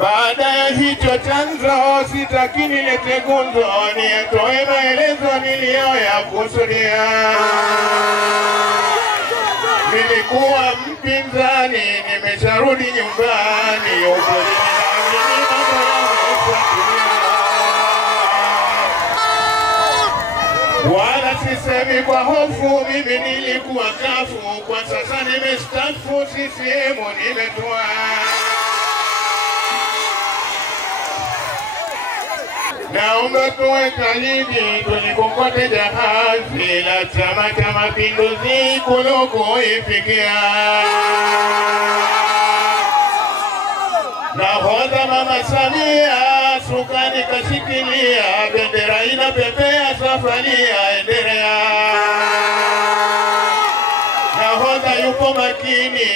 Baada ya hicho chanzo sitaki nilete gunzo, niyatoe maelezo niliyoyakusudia. Nilikuwa mpinzani, nimesharudi nyumbani, ukweli wala sisemi kwa hofu, mimi nilikuwa kafu, kwa sasa nimestafu, CCM nimetoa. Naomba tuwe kalibi, tulikokote jahazi la Chama cha Mapinduzi kulipoifikia. Nahodha Mama Samia sukani kashikilia, bendera inapepea, safari yaendelea. Nahodha yupo makini,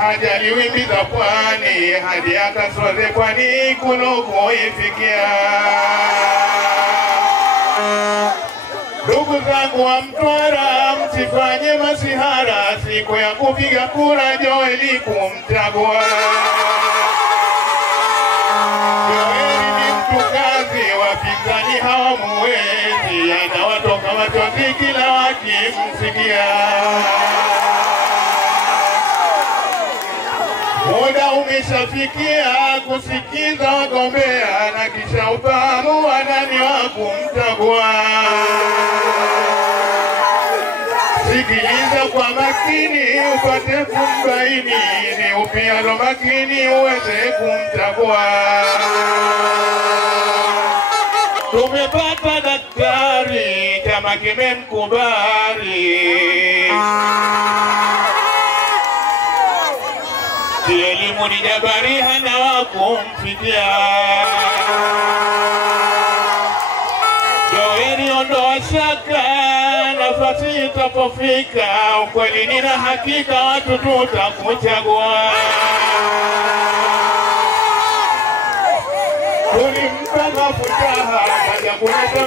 hajali wimbi za pwani, hadi akasoze pwani kulipoifikia. Ndugu zangu wa Mtwara, msifanye masihara, siku ya kupiga kura Joeli kumchagua. Joeli ni mtu kazi, wapinzani hawamuwezi, anawatoka machozi kila wakimsikia. Muda umeshafikia kusikiza wagombea, na kisha ufahamu wanani wa kumchagua. Sikiliza kwa makini upate kumbaini, ni upi alo makini uweze kumchagua. Tumepata daktari, chama kimemkubali. Elimu ni jabari, hana wa kumfikia. Joeli ondoa shaka, nafasi itapofika, ukweli nina hakika watu tutakuchagua. Tulimpa mafutaha, kaja kuleta